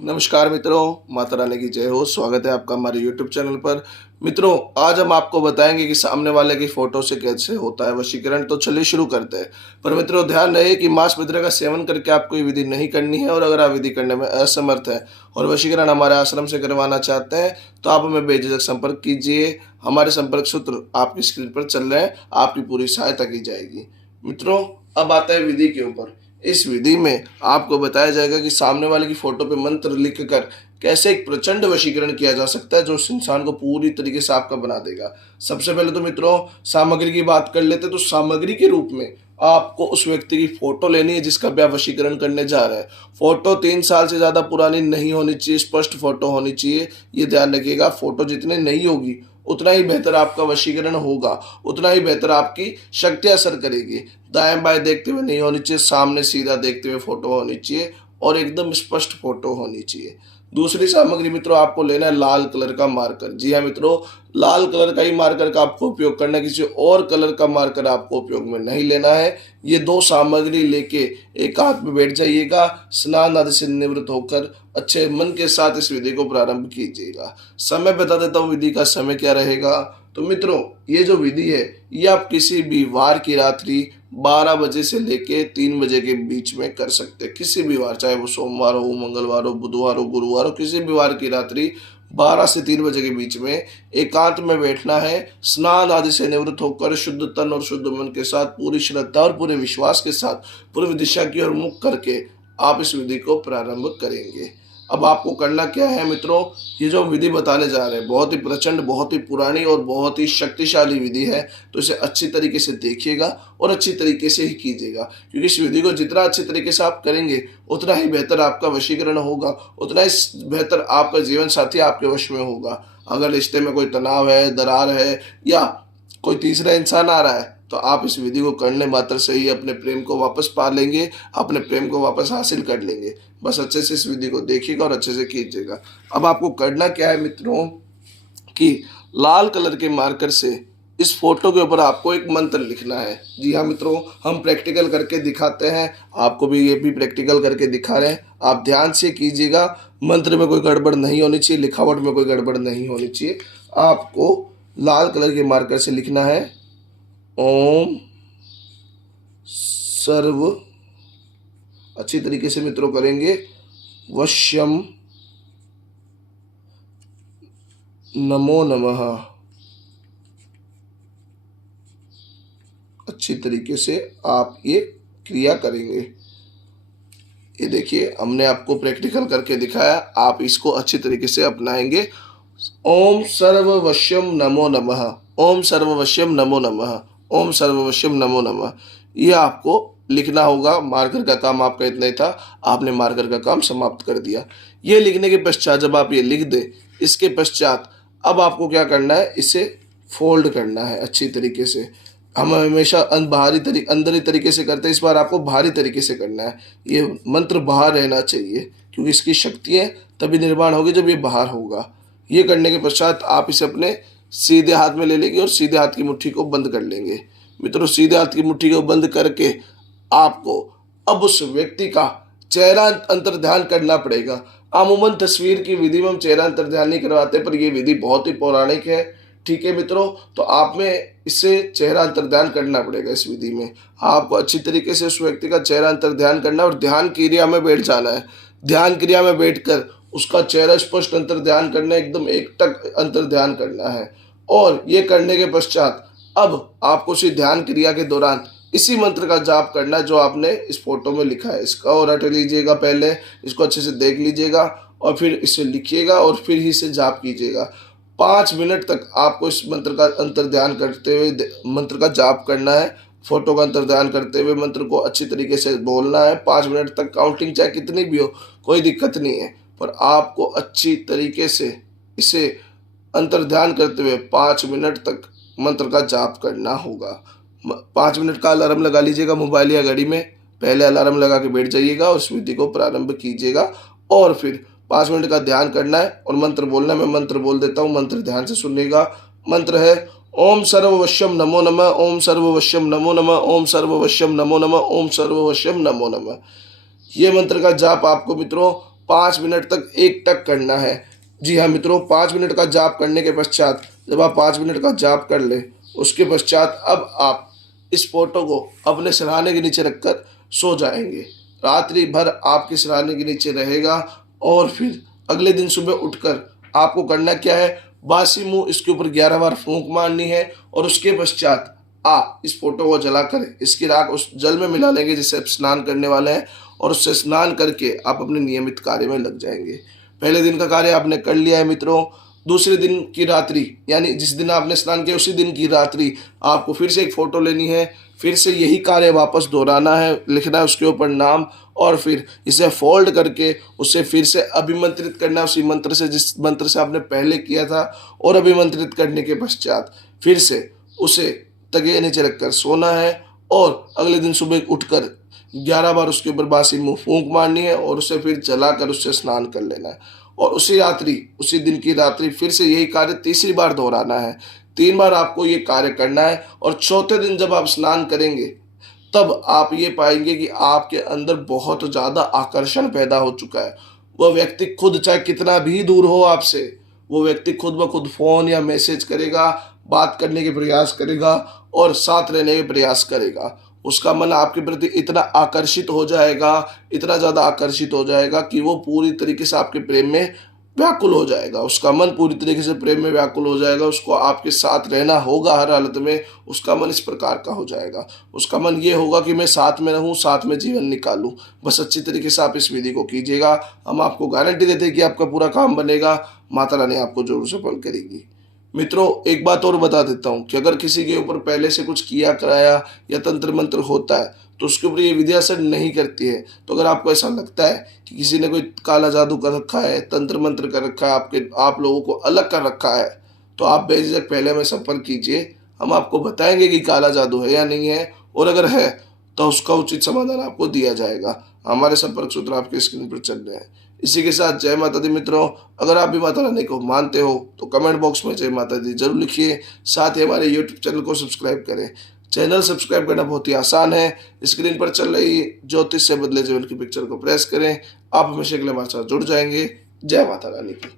नमस्कार मित्रों, माता रानी की जय हो। स्वागत है आपका हमारे यूट्यूब चैनल पर। मित्रों, आज हम आपको बताएंगे कि सामने वाले की फोटो से कैसे होता है वशीकरण। तो चलिए शुरू करते हैं। पर मित्रों, ध्यान रहे कि मांस मदिरा का सेवन करके आपको ये विधि नहीं करनी है। और अगर आप विधि करने में असमर्थ हैं और वशीकरण हमारे आश्रम से करवाना चाहते हैं तो आप हमें बेझिझक संपर्क कीजिए। हमारे संपर्क सूत्र आपकी स्क्रीन पर चल रहे हैं, आपकी पूरी सहायता की जाएगी। मित्रों, अब आता है विधि के ऊपर। इस विधि में आपको बताया जाएगा कि सामने वाले की फोटो पे मंत्र लिखकर कैसे एक प्रचंड वशीकरण किया जा सकता है, जो उस इंसान को पूरी तरीके से आपका बना देगा। सबसे पहले तो मित्रों, सामग्री की बात कर लेते हैं। तो सामग्री के रूप में आपको उस व्यक्ति की फोटो लेनी है जिसका भी आप वशीकरण करने जा रहे हैं। फोटो 3 साल से ज्यादा पुरानी नहीं होनी चाहिए, स्पष्ट फोटो होनी चाहिए। ये ध्यान रखिएगा, फोटो जितनी नई होगी उतना ही बेहतर आपका वशीकरण होगा, उतना ही बेहतर आपकी शक्ति असर करेगी। दाएं बाएं देखते हुए नहीं होनी चाहिए, सामने सीधा देखते हुए फोटो होनी चाहिए और एकदम स्पष्ट फोटो होनी चाहिए। दूसरी सामग्री मित्रों, आपको लेना है लाल कलर का मार्कर। जी हाँ मित्रों, लाल कलर का ही मार्कर का आपको उपयोग करना है, किसी और कलर का मार्कर आपको उपयोग में नहीं लेना है। ये दो सामग्री लेके एक हाथ में बैठ जाइएगा। स्नान आदि से निवृत्त होकर अच्छे मन के साथ इस विधि को प्रारंभ कीजिएगा। समय बता देता हूँ विधि का समय क्या रहेगा। तो मित्रों, ये जो विधि है ये आप किसी भी वार की रात्रि 12 बजे से लेके 3 बजे के बीच में कर सकते हैं। किसी भी वार, चाहे वो सोमवार हो, मंगलवार हो, बुधवार हो, गुरुवार हो, किसी भी वार की रात्रि 12 से 3 बजे के बीच में एकांत में बैठना है। स्नान आदि से निवृत्त होकर शुद्ध तन और शुद्ध मन के साथ, पूरी श्रद्धा और पूरे विश्वास के साथ पूर्व दिशा की ओर मुख करके आप इस विधि को प्रारंभ करेंगे। अब आपको करना क्या है मित्रों, ये जो विधि बताने जा रहे हैं बहुत ही प्रचंड, बहुत ही पुरानी और बहुत ही शक्तिशाली विधि है। तो इसे अच्छी तरीके से देखिएगा और अच्छी तरीके से ही कीजिएगा, क्योंकि इस विधि को जितना अच्छी तरीके से आप करेंगे उतना ही बेहतर आपका वशीकरण होगा, उतना ही बेहतर आपका जीवन साथी आपके वश में होगा। अगर रिश्ते में कोई तनाव है, दरार है या कोई तीसरा इंसान आ रहा है तो आप इस विधि को करने मात्र से ही अपने प्रेम को वापस पा लेंगे, अपने प्रेम को वापस हासिल कर लेंगे। बस अच्छे से इस विधि को देखिएगा और अच्छे से कीजिएगा। अब आपको करना क्या है मित्रों, कि लाल कलर के मार्कर से इस फोटो के ऊपर आपको एक मंत्र लिखना है। जी हाँ मित्रों, हम प्रैक्टिकल करके दिखाते हैं, आपको भी ये भी प्रैक्टिकल करके दिखा रहे हैं। आप ध्यान से कीजिएगा, मंत्र में कोई गड़बड़ नहीं होनी चाहिए, लिखावट में कोई गड़बड़ नहीं होनी चाहिए। आपको लाल कलर के मार्कर से लिखना है ओम सर्व, अच्छी तरीके से मित्रों करेंगे, वश्यम नमो नमः। अच्छी तरीके से आप ये क्रिया करेंगे। ये देखिए, हमने आपको प्रैक्टिकल करके दिखाया, आप इसको अच्छी तरीके से अपनाएंगे। ओम सर्ववश्यम नमो नमः, ओम सर्ववश्यम नमो नमः, ओम सर्ववश्यम नमो नमः। ये आपको लिखना होगा। मार्कर का काम आपका इतना ही था, आपने मार्कर का काम समाप्त कर दिया। ये लिखने के पश्चात जब आप ये लिख दें, इसके पश्चात अब आपको क्या करना है, इसे फोल्ड करना है अच्छी तरीके से। हम हमेशा अंदरी तरीके से करते हैं, इस बार आपको बाहरी तरीके से करना है। ये मंत्र बाहर रहना चाहिए, क्योंकि इसकी शक्तियाँ तभी निर्माण होगी जब ये बाहर होगा। ये करने के पश्चात आप इसे अपने सीधे हाथ में ले लेंगे और सीधे हाथ की मुट्ठी को बंद कर लेंगे। मित्रों, सीधे हाथ की मुट्ठी को बंद करके आपको अब उस व्यक्ति का चेहरा अंतर ध्यान करना पड़ेगा। अमूमन तस्वीर की विधि में हम चेहरा अंतर ध्यान नहीं करवाते, पर यह विधि बहुत ही पौराणिक है। ठीक है मित्रों, तो आप में इससे चेहरा अंतर ध्यान करना पड़ेगा। इस विधि में आपको अच्छी तरीके से उस व्यक्ति का चेहरा अंतर ध्यान करना और ध्यान क्रिया में बैठ जाना है। ध्यान क्रिया में बैठकर उसका चेहरा स्पष्ट अंतर ध्यान करना है, एकदम एकटक अंतर ध्यान करना है। और ये करने के पश्चात अब आपको उसी ध्यान क्रिया के दौरान इसी मंत्र का जाप करना है जो आपने इस फोटो में लिखा है। इसका और रट लीजिएगा, पहले इसको अच्छे से देख लीजिएगा और फिर इसे लिखिएगा और फिर ही इसे जाप कीजिएगा। 5 मिनट तक आपको इस मंत्र का अंतर ध्यान करते हुए मंत्र का जाप करना है। फोटो का अंतर ध्यान करते हुए मंत्र को अच्छी तरीके से बोलना है। 5 मिनट तक काउंटिंग चाहे कितनी भी हो, कोई दिक्कत नहीं है, पर आपको अच्छी तरीके से इसे अंतर ध्यान करते हुए 5 मिनट तक मंत्र का जाप करना होगा। 5 मिनट का अलार्म लगा लीजिएगा मोबाइल या घड़ी में, पहले अलार्म लगा के बैठ जाइएगा, उस विधि को प्रारंभ कीजिएगा और फिर 5 मिनट का ध्यान करना है और मंत्र बोलना है। मैं मंत्र बोल देता हूँ, मंत्र ध्यान से सुनिएगा। मंत्र है ओम सर्ववश्यम नमो नमः, ओम सर्ववश्यम नमो नमः, ओम सर्ववश्यम नमो नमः, ओम सर्ववश्यम नमो नमः। ये मंत्र का जाप आपको मित्रों 5 मिनट तक एक टक करना है। जी हाँ मित्रों, 5 मिनट का जाप करने के पश्चात जब आप 5 मिनट का जाप कर लें, उसके पश्चात अब आप इस फ़ोटो को अपने सिरहाने के नीचे रखकर सो जाएँगे। रात्रि भर आपके सिरहाने के नीचे रहेगा और फिर अगले दिन सुबह उठकर आपको करना क्या है, बासी मुँह इसके ऊपर 11 बार फूँक मारनी है और उसके पश्चात आप इस फ़ोटो को जलाकर इसकी राख उस जल में मिला लेंगे जिससे आप स्नान करने वाले हैं और उससे स्नान करके आप अपने नियमित कार्य में लग जाएँगे। पहले दिन का कार्य आपने कर लिया है मित्रों। दूसरे दिन की रात्रि यानी जिस दिन आपने स्नान किया उसी दिन की रात्रि आपको फिर से एक फ़ोटो लेनी है, फिर से यही कार्य वापस दोहराना है, लिखना है उसके ऊपर नाम और फिर इसे फोल्ड करके उसे फिर से अभिमंत्रित करना है उसी मंत्र से जिस मंत्र से आपने पहले किया था और अभिमंत्रित करने के पश्चात फिर से उसे तकिए नीचे रखकर सोना है और अगले दिन सुबह उठकर 11 बार उसके ऊपर बासी मुँह फूँक मारनी है और उसे फिर जलाकर उससे स्नान कर लेना है और उसी दिन की रात्रि फिर से यही कार्य तीसरी बार दोहराना है। 3 बार आपको ये कार्य करना है और चौथे दिन जब आप स्नान करेंगे तब आप ये पाएंगे कि आपके अंदर बहुत ज़्यादा आकर्षण पैदा हो चुका है। वह व्यक्ति खुद चाहे कितना भी दूर हो आपसे, वो व्यक्ति खुद ब खुद फ़ोन या मैसेज करेगा, बात करने के प्रयास करेगा और साथ रहने के प्रयास करेगा। उसका मन आपके प्रति इतना आकर्षित हो जाएगा, इतना ज़्यादा आकर्षित हो जाएगा कि वो पूरी तरीके से आपके प्रेम में व्याकुल हो जाएगा। उसका मन पूरी तरीके से प्रेम में व्याकुल हो जाएगा। उसको आपके साथ रहना होगा हर हालत में। उसका मन इस प्रकार का हो जाएगा। उसका मन ये होगा कि मैं साथ में रहूं, साथ में जीवन निकालूं। बस अच्छी तरीके से आप इस विधि को कीजिएगा। हम आपको गारंटी देते हैं कि आपका पूरा काम बनेगा। माता रानी आपको जरूर सफल करेगी। मित्रों, एक बात और बता देता हूँ कि अगर किसी के ऊपर पहले से कुछ किया कराया या तंत्र मंत्र होता है तो उसके ऊपर ये विधि असर नहीं करती है। तो अगर आपको ऐसा लगता है कि किसी ने कोई काला जादू कर रखा है, तंत्र मंत्र कर रखा है, आप लोगों को अलग कर रखा है, तो आप बेझिझक पहले हमें संपर्क कीजिए। हम आपको बताएंगे कि काला जादू है या नहीं है और अगर है तो उसका उचित समाधान आपको दिया जाएगा। हमारे संपर्क सूत्र आपके स्क्रीन पर चल रहे हैं। इसी के साथ जय माता दी मित्रों। अगर आप भी माता रानी को मानते हो तो कमेंट बॉक्स में जय माता दी जरूर लिखिए। साथ ही हमारे यूट्यूब चैनल को सब्सक्राइब करें। चैनल सब्सक्राइब करना बहुत ही आसान है। स्क्रीन पर चल रही ज्योतिष से बदले जीवन की पिक्चर को प्रेस करें। आप हमेशा के लिए हमारे साथ जुड़ जाएंगे। जय माता रानी की।